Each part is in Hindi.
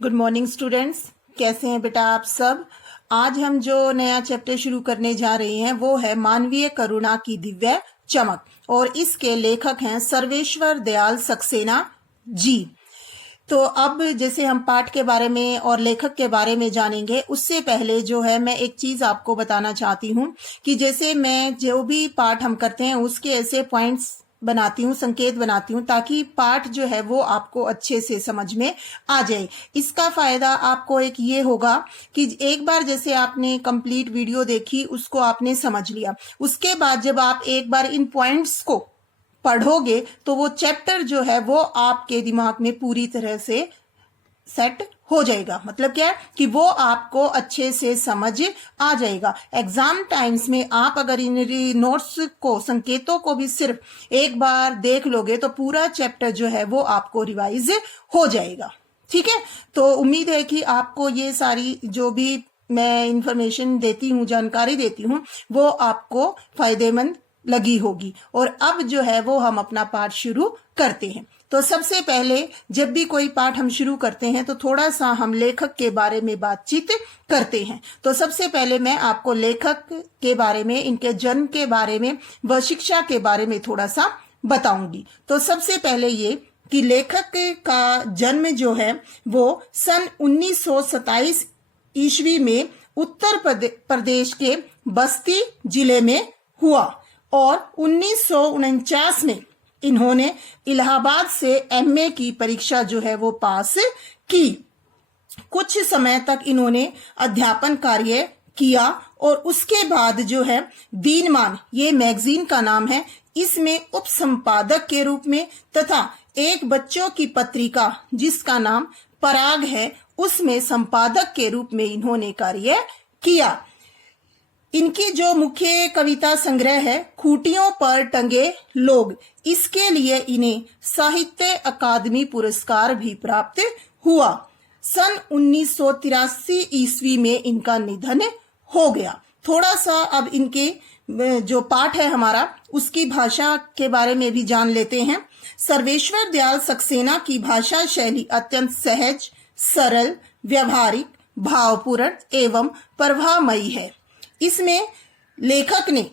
गुड मॉर्निंग स्टूडेंट्स, कैसे हैं बेटा आप सब। आज हम जो नया चैप्टर शुरू करने जा रहे हैं वो है मानवीय करुणा की दिव्य चमक, और इसके लेखक हैं सर्वेश्वर दयाल सक्सेना जी। तो अब जैसे हम पाठ के बारे में और लेखक के बारे में जानेंगे, उससे पहले जो है मैं एक चीज आपको बताना चाहती हूँ कि जैसे मैं जो भी पाठ हम करते हैं उसके ऐसे पॉइंट्स बनाती हूँ, संकेत बनाती हूँ, ताकि पाठ जो है वो आपको अच्छे से समझ में आ जाए। इसका फायदा आपको एक ये होगा कि एक बार जैसे आपने कंप्लीट वीडियो देखी, उसको आपने समझ लिया, उसके बाद जब आप एक बार इन पॉइंट्स को पढ़ोगे तो वो चैप्टर जो है वो आपके दिमाग में पूरी तरह से सेट हो जाएगा। मतलब क्या है कि वो आपको अच्छे से समझ आ जाएगा। एग्जाम टाइम्स में आप अगर इन नोट्स को, संकेतों को भी सिर्फ एक बार देख लोगे तो पूरा चैप्टर जो है वो आपको रिवाइज हो जाएगा। ठीक है, तो उम्मीद है कि आपको ये सारी जो भी मैं इंफॉर्मेशन देती हूँ, जानकारी देती हूँ, वो आपको फायदेमंद लगी होगी। और अब जो है वो हम अपना पाठ शुरू करते हैं। तो सबसे पहले जब भी कोई पाठ हम शुरू करते हैं तो थोड़ा सा हम लेखक के बारे में बातचीत करते हैं। तो सबसे पहले मैं आपको लेखक के बारे में, इनके जन्म के बारे में व शिक्षा के बारे में थोड़ा सा बताऊंगी। तो सबसे पहले ये कि लेखक का जन्म जो है वो सन 1927 ईस्वी में उत्तर प्रदेश के बस्ती जिले में हुआ, और 1949 में इन्होंने इलाहाबाद से एमए की परीक्षा जो है वो पास की। कुछ समय तक इन्होंने अध्यापन कार्य किया, और उसके बाद जो है दीनमान, ये मैगजीन का नाम है, इसमें उप संपादक के रूप में, तथा एक बच्चों की पत्रिका जिसका नाम पराग है, उसमें संपादक के रूप में इन्होंने कार्य किया। इनकी जो मुख्य कविता संग्रह है खूंटियों पर टंगे लोग, इसके लिए इन्हें साहित्य अकादमी पुरस्कार भी प्राप्त हुआ। सन 1983 ईस्वी में इनका निधन हो गया। थोड़ा सा अब इनके जो पाठ है हमारा, उसकी भाषा के बारे में भी जान लेते हैं। सर्वेश्वर दयाल सक्सेना की भाषा शैली अत्यंत सहज, सरल, व्यवहारिक, भावपूर्ण एवं प्रभावमयी है। इसमें लेखक ने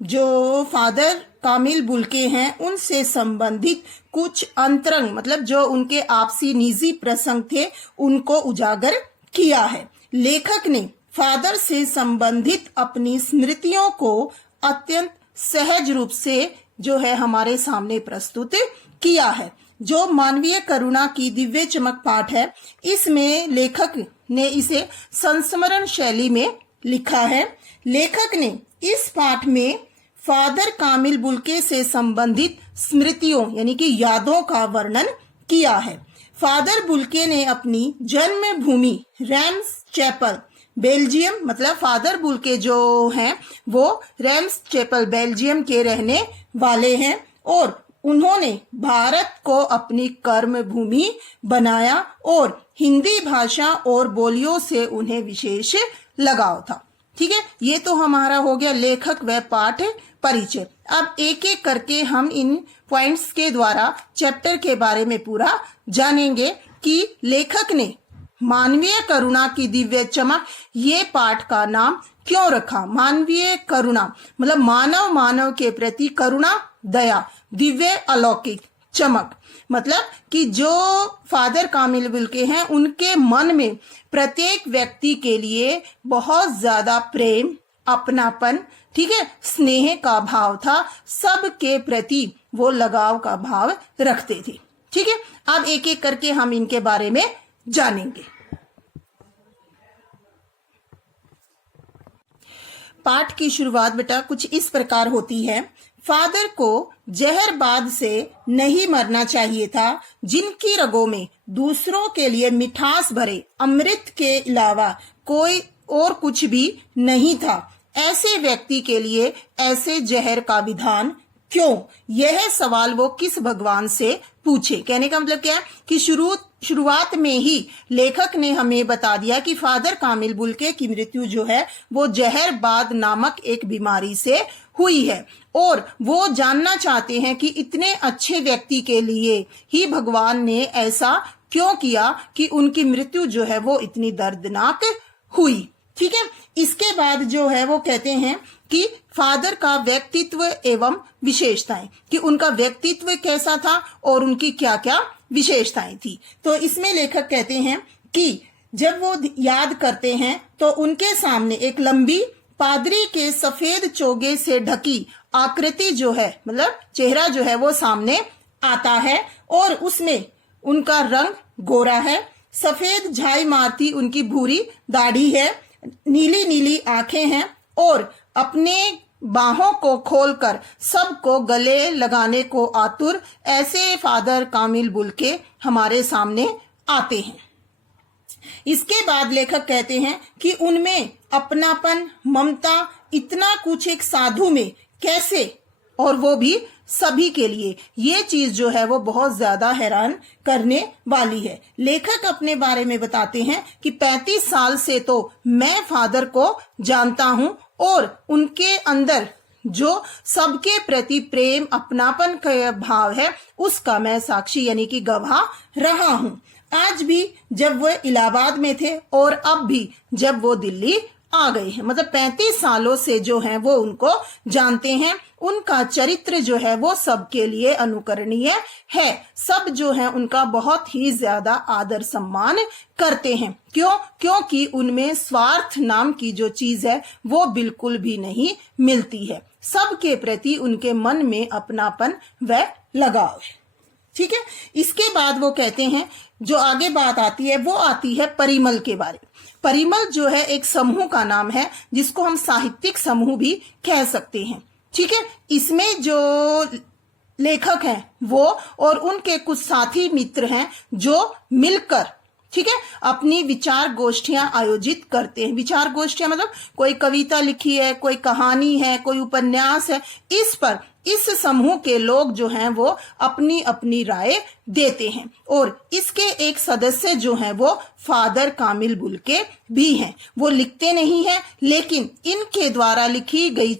जो फादर कामिल बुल्के हैं उनसे संबंधित कुछ अंतरंग, मतलब जो उनके आपसी निजी प्रसंग थे, उनको उजागर किया है। लेखक ने फादर से संबंधित अपनी स्मृतियों को अत्यंत सहज रूप से जो है हमारे सामने प्रस्तुत किया है। जो मानवीय करुणा की दिव्य चमक पाठ है, इसमें लेखक ने इसे संस्मरण शैली में लिखा है। लेखक ने इस पाठ में फादर कामिल बुल्के से संबंधित स्मृतियों यानी कि यादों का वर्णन किया है। फादर बुल्के ने अपनी जन्मभूमि रैम्स चैपल बेल्जियम, मतलब फादर बुल्के जो हैं वो रैम्स चैपल बेल्जियम के रहने वाले हैं, और उन्होंने भारत को अपनी कर्म भूमि बनाया, और हिंदी भाषा और बोलियों से उन्हें विशेष लगाव था। ठीक है, ये तो हमारा हो गया लेखक व पाठ परिचय। अब एक एक करके हम इन पॉइंट्स के द्वारा चैप्टर के बारे में पूरा जानेंगे कि लेखक ने मानवीय करुणा की दिव्य चमक, ये पाठ का नाम क्यों रखा। मानवीय करुणा मतलब मानव के प्रति करुणा, दया, दिव्य अलौकिक चमक, मतलब कि जो फादर कामिल बुल्के हैं उनके मन में प्रत्येक व्यक्ति के लिए बहुत ज्यादा प्रेम, अपनापन, ठीक है, स्नेह का भाव था। सबके प्रति वो लगाव का भाव रखते थे। ठीक है, अब एक एक करके हम इनके बारे में जानेंगे। पाठ की शुरुआत बेटा कुछ इस प्रकार होती है। फादर को जहरबाद से नहीं मरना चाहिए था, जिनकी रगों में दूसरों के लिए मिठास भरे अमृत के अलावा कोई और कुछ भी नहीं था। ऐसे व्यक्ति के लिए ऐसे जहर का विधान क्यों? यह सवाल वो किस भगवान से पूछे। कहने का मतलब क्या है कि शुरुआत में ही लेखक ने हमें बता दिया कि फादर कामिल बुल्के की मृत्यु जो है वो जहरबाद नामक एक बीमारी से हुई है, और वो जानना चाहते हैं कि इतने अच्छे व्यक्ति के लिए ही भगवान ने ऐसा क्यों किया कि उनकी मृत्यु जो है वो इतनी दर्दनाक हुई। ठीक है, इसके बाद जो है वो कहते हैं कि फादर का व्यक्तित्व एवं विशेषताएं, कि उनका व्यक्तित्व कैसा था और उनकी क्या क्या विशेषताएं थी। तो इसमें लेखक कहते हैं कि जब वो याद करते हैं तो उनके सामने एक लंबी पादरी के सफेद चोगे से ढकी आकृति जो है, मतलब चेहरा जो है वो सामने आता है, और उसमें उनका रंग गोरा है, सफेद झाई मारती उनकी भूरी दाढ़ी है, नीली नीली आंखें हैं, और अपने बाहों को खोलकर सबको गले लगाने को आतुर ऐसे फादर कामिल बुल्के हमारे सामने आते हैं। इसके बाद लेखक कहते हैं कि उनमें अपनापन, ममता, इतना कुछ एक साधु में कैसे, और वो भी सभी के लिए, ये चीज जो है वो बहुत ज्यादा हैरान करने वाली है। लेखक अपने बारे में बताते हैं कि 35 साल से तो मैं फादर को जानता हूं, और उनके अंदर जो सबके प्रति प्रेम, अपनापन का भाव है उसका मैं साक्षी यानी कि गवाह रहा हूं। आज भी जब वो इलाहाबाद में थे और अब भी जब वो दिल्ली आ गए हैं, मतलब 35 सालों से जो है वो उनको जानते हैं। उनका चरित्र जो है वो सबके लिए अनुकरणीय है। सब जो है उनका बहुत ही ज्यादा आदर सम्मान करते हैं। क्यों? क्योंकि उनमें स्वार्थ नाम की जो चीज है वो बिल्कुल भी नहीं मिलती है। सबके प्रति उनके मन में अपनापन व लगाव है। ठीक है, इसके बाद वो कहते हैं, जो आगे बात आती है वो आती है परिमल के बारे में। परिमल जो है एक समूह का नाम है जिसको हम साहित्यिक समूह भी कह सकते हैं। ठीक है, इसमें जो लेखक हैं वो और उनके कुछ साथी मित्र हैं जो मिलकर, ठीक है, अपनी विचार गोष्ठियां आयोजित करते हैं। विचार गोष्ठियां मतलब कोई कविता लिखी है, कोई कहानी है, कोई उपन्यास है, इस पर इस समूह के लोग जो हैं वो अपनी अपनी राय देते हैं। और इसके एक सदस्य जो हैं वो फादर कामिल बुल्के भी हैं। वो लिखते नहीं हैं, लेकिन इनके द्वारा लिखी गई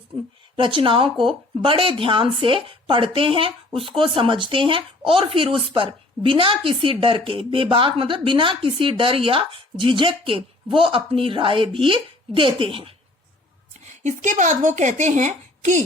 रचनाओं को बड़े ध्यान से पढ़ते हैं, उसको समझते हैं, और फिर उस पर बिना किसी डर के, बेबाक मतलब बिना किसी डर या झिझक के वो अपनी राय भी देते हैं। इसके बाद वो कहते हैं कि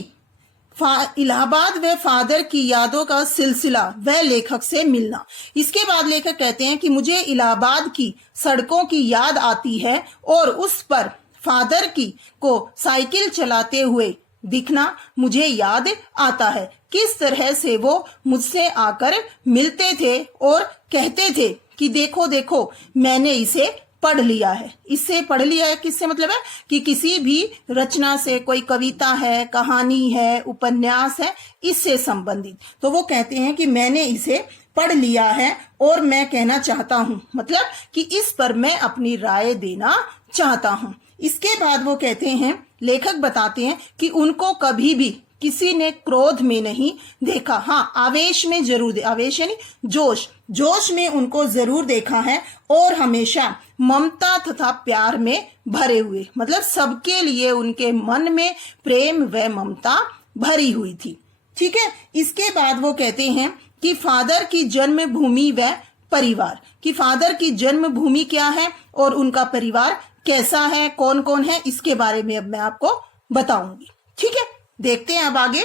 इलाहाबाद व फादर की यादों का सिलसिला व लेखक से मिलना। इसके बाद लेखक कहते हैं कि मुझे इलाहाबाद की सड़कों की याद आती है और उस पर फादर की को साइकिल चलाते हुए दिखना मुझे याद आता है। किस तरह से वो मुझसे आकर मिलते थे और कहते थे कि देखो देखो मैंने इसे पढ़ लिया है। इससे पढ़ लिया है किससे मतलब है कि किसी भी रचना से, कोई कविता है, कहानी है, उपन्यास है, इससे संबंधित। तो वो कहते हैं कि मैंने इसे पढ़ लिया है और मैं कहना चाहता हूँ, मतलब कि इस पर मैं अपनी राय देना चाहता हूँ। इसके बाद वो कहते हैं, लेखक बताते हैं कि उनको कभी भी किसी ने क्रोध में नहीं देखा। हाँ, आवेश में जरूर, आवेश यानी जोश, जोश में उनको जरूर देखा है, और हमेशा ममता तथा प्यार में भरे हुए, मतलब सबके लिए उनके मन में प्रेम व ममता भरी हुई थी। ठीक है, इसके बाद वो कहते हैं कि फादर की जन्मभूमि व परिवार, कि फादर की जन्मभूमि क्या है और उनका परिवार कैसा है, कौन कौन है, इसके बारे में अब मैं आपको बताऊंगी। ठीक है, देखते हैं अब आगे।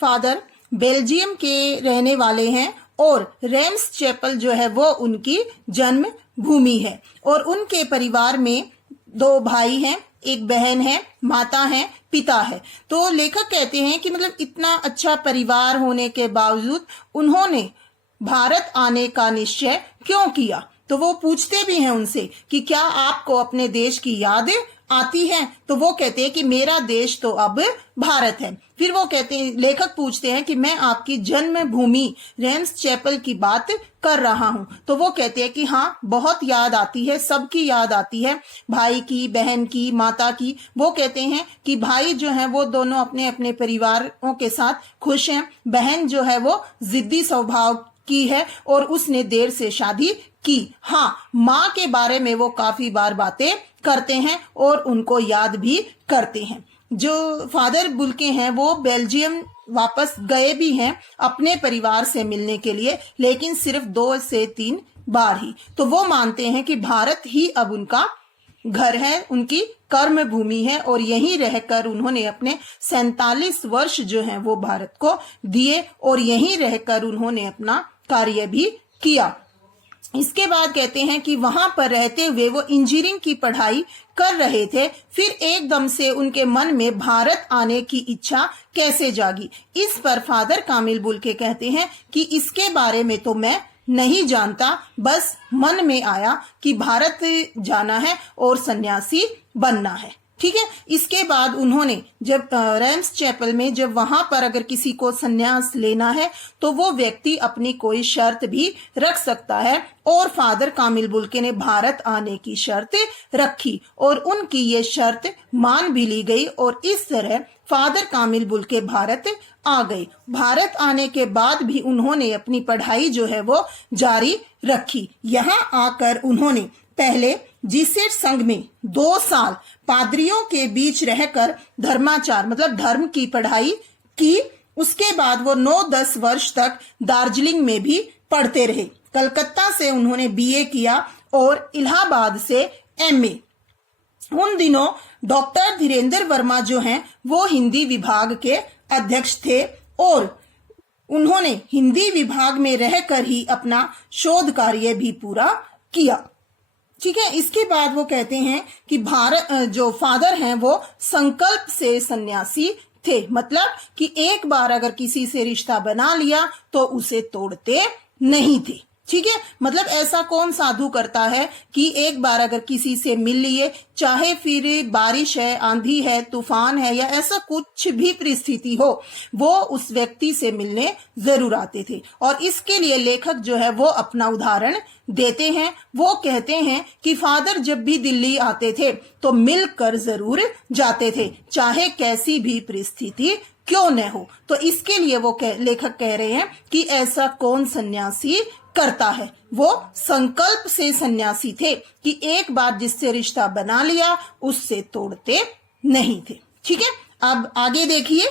फादर बेल्जियम के रहने वाले हैं और रेम्स चैपल जो है वो उनकी जन्म भूमि है, और उनके परिवार में 2 भाई हैं, एक बहन है, माता है, पिता है। तो लेखक कहते हैं कि मतलब इतना अच्छा परिवार होने के बावजूद उन्होंने भारत आने का निश्चय क्यों किया। तो वो पूछते भी हैं उनसे कि क्या आपको अपने देश की याद आती है। तो वो कहते हैं कि मेरा देश तो अब भारत है। फिर वो कहते हैं, लेखक पूछते हैं कि मैं आपकी जन्मभूमि रेम्स चैपल की बात कर रहा हूं। तो वो कहते हैं कि हाँ, बहुत याद आती है, सबकी याद आती है, भाई की, बहन की, माता की। वो कहते हैं कि भाई जो है वो दोनों अपने अपने परिवारों के साथ खुश हैं, बहन जो है वो जिद्दी स्वभाव की है और उसने देर से शादी की। हाँ, माँ के बारे में वो काफी बार बातें करते हैं और उनको याद भी करते हैं। जो फादर बुल्के हैं वो बेल्जियम वापस गए भी हैं अपने परिवार से मिलने के लिए, लेकिन सिर्फ 2 से 3 बार ही। तो वो मानते हैं कि भारत ही अब उनका घर है, उनकी कर्म भूमि है और यहीं रहकर उन्होंने अपने 47 वर्ष जो हैं वो भारत को दिए और यहीं रहकर उन्होंने अपना कार्य भी किया। इसके बाद कहते हैं कि वहां पर रहते हुए वो इंजीनियरिंग की पढ़ाई कर रहे थे, फिर एकदम से उनके मन में भारत आने की इच्छा कैसे जागी। इस पर फादर कामिल बुल्के कहते हैं कि इसके बारे में तो मैं नहीं जानता, बस मन में आया कि भारत जाना है और सन्यासी बनना है। ठीक है। इसके बाद उन्होंने जब रैम्स चैपल में जब वहां पर अगर किसी को सन्यास लेना है तो वो व्यक्ति अपनी कोई शर्त भी रख सकता है और फादर कामिल बुल्के ने भारत आने की शर्त रखी और उनकी ये शर्त मान भी ली गई और इस तरह फादर कामिल बुल्के भारत आ गए। भारत आने के बाद भी उन्होंने अपनी पढ़ाई जो है वो जारी रखी। यहाँ आकर उन्होंने पहले जीसेट संघ में 2 साल पादरियों के बीच रहकर धर्माचार मतलब धर्म की पढ़ाई की। उसके बाद वो 9-10 वर्ष तक दार्जिलिंग में भी पढ़ते रहे। कलकत्ता से उन्होंने बीए किया और इलाहाबाद से एमए। उन दिनों डॉक्टर धीरेन्द्र वर्मा जो हैं वो हिंदी विभाग के अध्यक्ष थे और उन्होंने हिंदी विभाग में रहकर ही अपना शोध कार्य भी पूरा किया। ठीक है। इसके बाद वो कहते हैं कि भारत जो फादर हैं वो संकल्प से सन्यासी थे, मतलब कि एक बार अगर किसी से रिश्ता बना लिया तो उसे तोड़ते नहीं थे। ठीक है। मतलब ऐसा कौन साधु करता है कि एक बार अगर किसी से मिल लिए, चाहे फिर बारिश है, आंधी है, तूफान है या ऐसा कुछ भी परिस्थिति हो, वो उस व्यक्ति से मिलने जरूर आते थे। और इसके लिए लेखक जो है वो अपना उदाहरण देते हैं। वो कहते हैं कि फादर जब भी दिल्ली आते थे तो मिलकर जरूर जाते थे, चाहे कैसी भी परिस्थिति क्यों न हो। तो इसके लिए वो लेखक कह रहे हैं कि ऐसा कौन सन्यासी करता है। वो संकल्प से सन्यासी थे कि एक बार जिससे रिश्ता बना लिया उससे तोड़ते नहीं थे। ठीक है। अब आगे देखिए।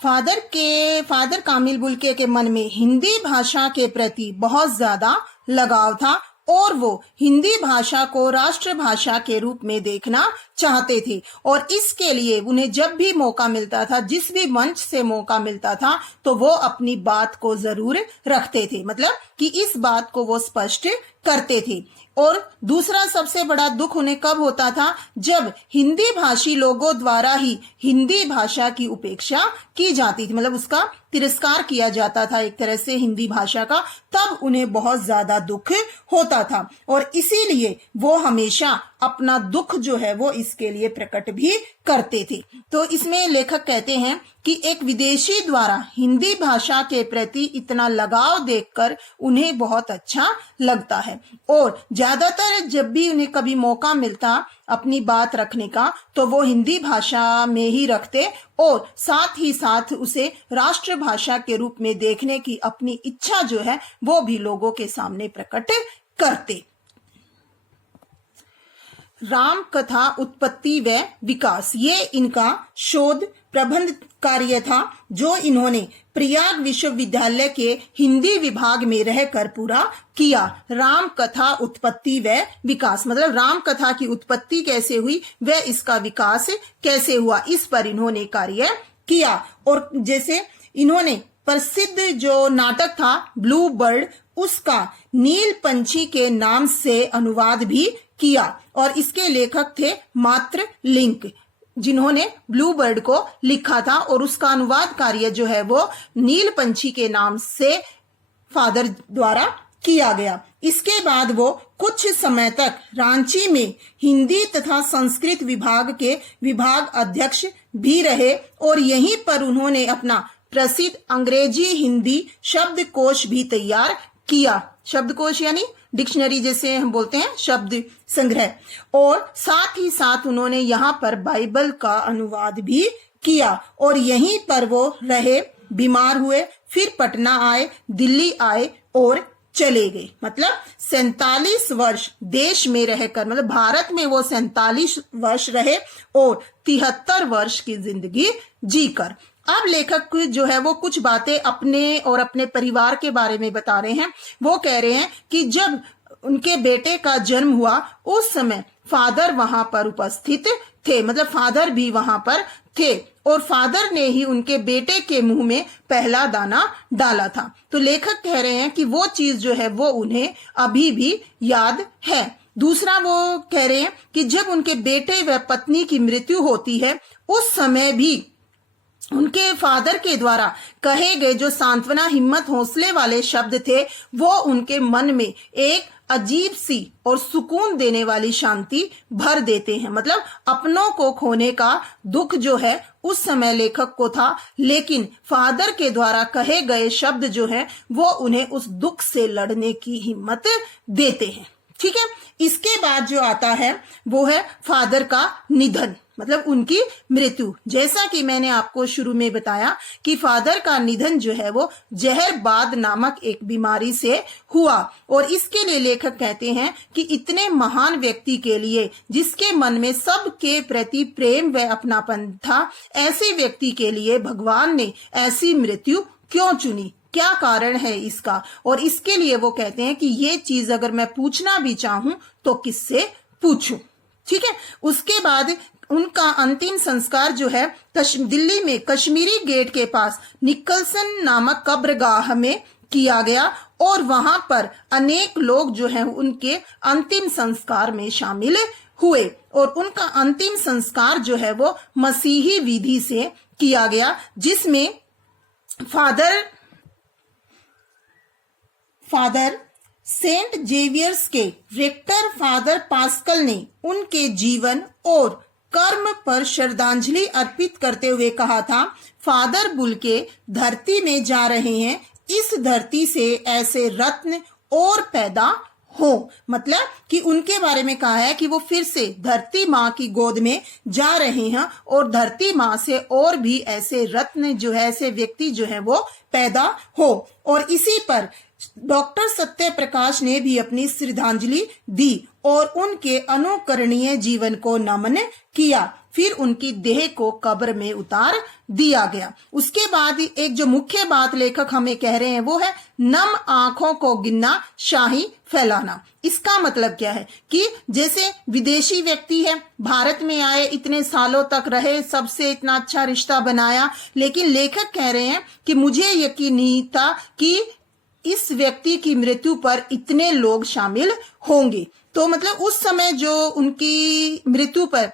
फादर कामिल बुल्के के मन में हिंदी भाषा के प्रति बहुत ज्यादा लगाव था और वो हिंदी भाषा को राष्ट्रभाषा के रूप में देखना चाहते थे और इसके लिए उन्हें जब भी मौका मिलता था, जिस भी मंच से मौका मिलता था, तो वो अपनी बात को जरूर रखते थे, मतलब कि इस बात को वो स्पष्ट करते थे। और दूसरा सबसे बड़ा दुख उन्हें कब होता था, जब हिंदी भाषी लोगों द्वारा ही हिंदी भाषा की उपेक्षा की जाती थी, मतलब उसका तिरस्कार किया जाता था एक तरह से हिंदी भाषा का, तब उन्हें बहुत ज्यादा दुख होता था और इसीलिए वो हमेशा अपना दुख जो है वो इसके लिए प्रकट भी करते थे। तो इसमें लेखक कहते हैं कि एक विदेशी द्वारा हिंदी भाषा के प्रति इतना लगाव देखकर उन्हें बहुत अच्छा लगता है और ज्यादातर जब भी उन्हें कभी मौका मिलता अपनी बात रखने का तो वो हिंदी भाषा में ही रखते और साथ ही साथ उसे राष्ट्रभाषा के रूप में देखने की अपनी इच्छा जो है वो भी लोगों के सामने प्रकट करते। राम कथा उत्पत्ति व विकास, ये इनका शोध प्रबंध कार्य था जो इन्होंने प्रयाग विश्वविद्यालय के हिंदी विभाग में रहकर पूरा किया। राम कथा उत्पत्ति व विकास मतलब राम कथा की उत्पत्ति कैसे हुई व इसका विकास कैसे हुआ, इस पर इन्होंने कार्य किया। और जैसे इन्होंने प्रसिद्ध जो नाटक था ब्लू बर्ड, उसका नील पंछी के नाम से अनुवाद भी किया और इसके लेखक थे मात्र लिंक, जिन्होंने ब्लू बर्ड को लिखा था और उसका अनुवाद कार्य जो है वो नील पंछी के नाम से फादर द्वारा किया गया। इसके बाद वो कुछ समय तक रांची में हिंदी तथा संस्कृत विभाग के विभाग अध्यक्ष भी रहे और यहीं पर उन्होंने अपना प्रसिद्ध अंग्रेजी हिंदी शब्दकोश भी तैयार किया। शब्दकोश यानी डिक्शनरी जैसे हम बोलते हैं, शब्द संग्रह। और साथ ही साथ उन्होंने यहाँ पर बाइबल का अनुवाद भी किया और यहीं पर वो रहे बीमार हुए, फिर पटना आए, दिल्ली आए और चले गए। मतलब 47 वर्ष देश में रहकर, मतलब भारत में वो 47 वर्ष रहे और 73 वर्ष की जिंदगी जीकर। अब लेखक जो है वो कुछ बातें अपने और अपने परिवार के बारे में बता रहे हैं। वो कह रहे हैं कि जब उनके बेटे का जन्म हुआ उस समय फादर वहां पर उपस्थित थे, मतलब फादर भी वहां पर थे और फादर ने ही उनके बेटे के मुंह में पहला दाना डाला था। तो लेखक कह रहे हैं कि वो चीज जो है वो उन्हें अभी भी याद है। दूसरा वो कह रहे हैं कि जब उनके बेटे व पत्नी की मृत्यु होती है उस समय भी उनके फादर के द्वारा कहे गए जो सांत्वना, हिम्मत, हौसले वाले शब्द थे वो उनके मन में एक अजीब सी और सुकून देने वाली शांति भर देते हैं। मतलब अपनों को खोने का दुख जो है उस समय लेखक को था, लेकिन फादर के द्वारा कहे गए शब्द जो है वो उन्हें उस दुख से लड़ने की हिम्मत देते हैं। ठीक है, इसके बाद जो आता है वो है फादर का निधन, मतलब उनकी मृत्यु। जैसा कि मैंने आपको शुरू में बताया कि फादर का निधन जो है वो जहरबाद नामक एक बीमारी से हुआ और इसके लिए लेखक कहते हैं कि इतने महान व्यक्ति के लिए जिसके मन में सबके प्रति प्रेम व अपनापन था, ऐसे व्यक्ति के लिए भगवान ने ऐसी मृत्यु क्यों चुनी, क्या कारण है इसका। और इसके लिए वो कहते हैं कि ये चीज अगर मैं पूछना भी चाहूं तो किससे पूछूं। ठीक है, उसके बाद उनका अंतिम संस्कार जो है दिल्ली में कश्मीरी गेट के पास निकलसन नामक कब्रगाह में किया गया और वहां पर अनेक लोग जो है उनके अंतिम संस्कार में शामिल हुए और उनका अंतिम संस्कार जो है वो मसीही विधि से किया गया, जिसमें फादर सेंट जेवियर्स के रेक्टर फादर पास्कल ने उनके जीवन और कर्म पर श्रद्धांजलि अर्पित करते हुए कहा था, फादर बुल्के धरती में जा रहे हैं, इस धरती से ऐसे रत्न और पैदा हो। मतलब कि उनके बारे में कहा है कि वो फिर से धरती माँ की गोद में जा रहे हैं और धरती माँ से और भी ऐसे रत्न जो है, ऐसे व्यक्ति जो है वो पैदा हो। और इसी पर डॉक्टर सत्य प्रकाश ने भी अपनी श्रद्धांजलि दी और उनके अनुकरणीय जीवन को नमन किया। फिर उनकी देह को कब्र में उतार दिया गया। उसके बाद एक जो मुख्य बात लेखक हमें कह रहे हैं वो है नम आंखों को गिनना, शाही फैलाना। इसका मतलब क्या है कि जैसे विदेशी व्यक्ति है, भारत में आए, इतने सालों तक रहे, सबसे इतना अच्छा रिश्ता बनाया, लेकिन लेखक कह रहे हैं कि मुझे यकीन नहीं था कि इस व्यक्ति की मृत्यु पर इतने लोग शामिल होंगे। तो मतलब उस समय जो उनकी मृत्यु पर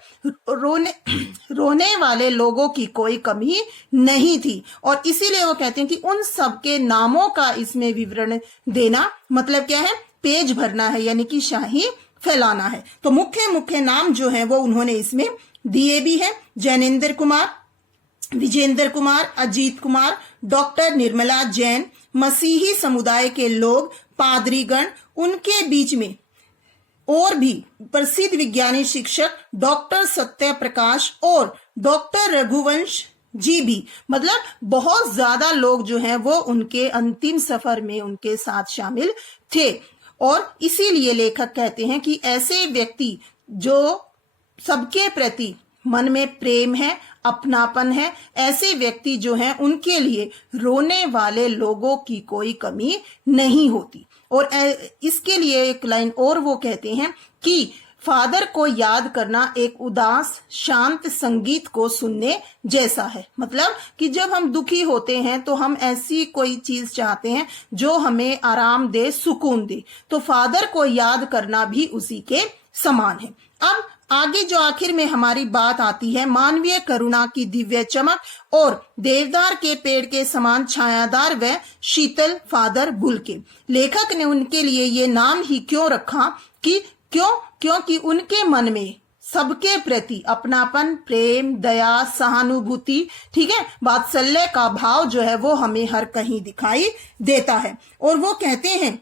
रोने वाले लोगों की कोई कमी नहीं थी और इसीलिए वो कहते हैं कि उन सबके नामों का इसमें विवरण देना मतलब क्या है, पेज भरना है, यानी कि शाही फैलाना है। तो मुख्य मुख्य नाम जो है वो उन्होंने इसमें दिए भी है। जैनेन्द्र कुमार, विजेंद्र कुमार, अजीत कुमार, डॉक्टर निर्मला जैन, मसीही समुदाय के लोग, पादरीगण, उनके बीच में और भी प्रसिद्ध विज्ञानी शिक्षक डॉक्टर सत्य प्रकाश और डॉक्टर रघुवंश जी भी, मतलब बहुत ज्यादा लोग जो हैं वो उनके अंतिम सफर में उनके साथ शामिल थे। और इसीलिए लेखक कहते हैं कि ऐसे व्यक्ति जो सबके प्रति मन में प्रेम है, अपनापन है, ऐसे व्यक्ति जो हैं उनके लिए रोने वाले लोगों की कोई कमी नहीं होती। और इसके लिए एक लाइन और वो कहते हैं कि फादर को याद करना एक उदास शांत संगीत को सुनने जैसा है। मतलब कि जब हम दुखी होते हैं तो हम ऐसी कोई चीज चाहते हैं जो हमें आराम दे, सुकून दे, तो फादर को याद करना भी उसी के समान है। अब आगे जो आखिर में हमारी बात आती है मानवीय करुणा की दिव्य चमक और देवदार के पेड़ के समान छायादार व शीतल फादर बुल्के। लेखक ने उनके लिए ये नाम ही क्यों रखा कि क्योंकि उनके मन में सबके प्रति अपनापन, प्रेम, दया, सहानुभूति, ठीक है, वात्सल्य का भाव जो है वो हमें हर कहीं दिखाई देता है। और वो कहते हैं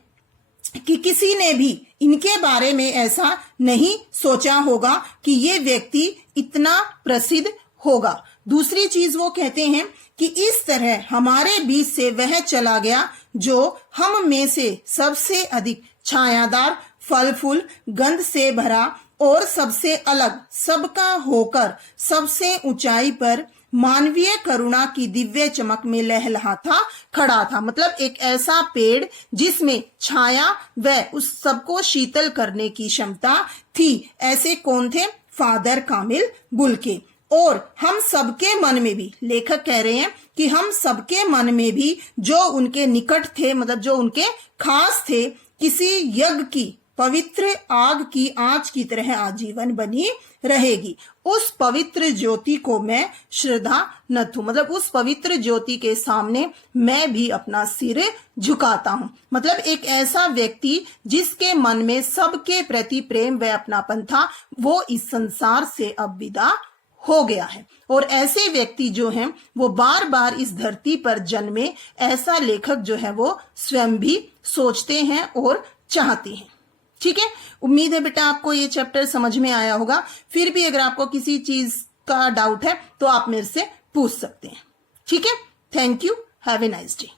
कि किसी ने भी इनके बारे में ऐसा नहीं सोचा होगा कि ये व्यक्ति इतना प्रसिद्ध होगा। दूसरी चीज वो कहते हैं कि इस तरह हमारे बीच से वह चला गया जो हम में से सबसे अधिक छायादार, फल फूल, गंध से भरा और सबसे अलग, सबका होकर सबसे ऊंचाई पर मानवीय करुणा की दिव्य चमक में लहलहाता खड़ा था। मतलब एक ऐसा पेड़ जिसमें छाया व उस सबको शीतल करने की क्षमता थी। ऐसे कौन थे? फादर कामिल बुल्के। और हम सबके मन में भी, लेखक कह रहे हैं कि हम सबके मन में भी जो उनके निकट थे, मतलब जो उनके खास थे, किसी यज्ञ की पवित्र आग की आंच की तरह आजीवन बनी रहेगी। उस पवित्र ज्योति को मैं श्रद्धा न थू, मतलब उस पवित्र ज्योति के सामने मैं भी अपना सिर झुकाता हूं। मतलब एक ऐसा व्यक्ति जिसके मन में सबके प्रति प्रेम व अपनापन था, वो इस संसार से अब विदा हो गया है। और ऐसे व्यक्ति जो हैं वो बार बार इस धरती पर जन्मे, ऐसा लेखक जो है वो स्वयं भी सोचते हैं और चाहते हैं। ठीक है, उम्मीद है बेटा आपको ये चैप्टर समझ में आया होगा। फिर भी अगर आपको किसी चीज का डाउट है तो आप मेरे से पूछ सकते हैं। ठीक है, thank you, have a nice day.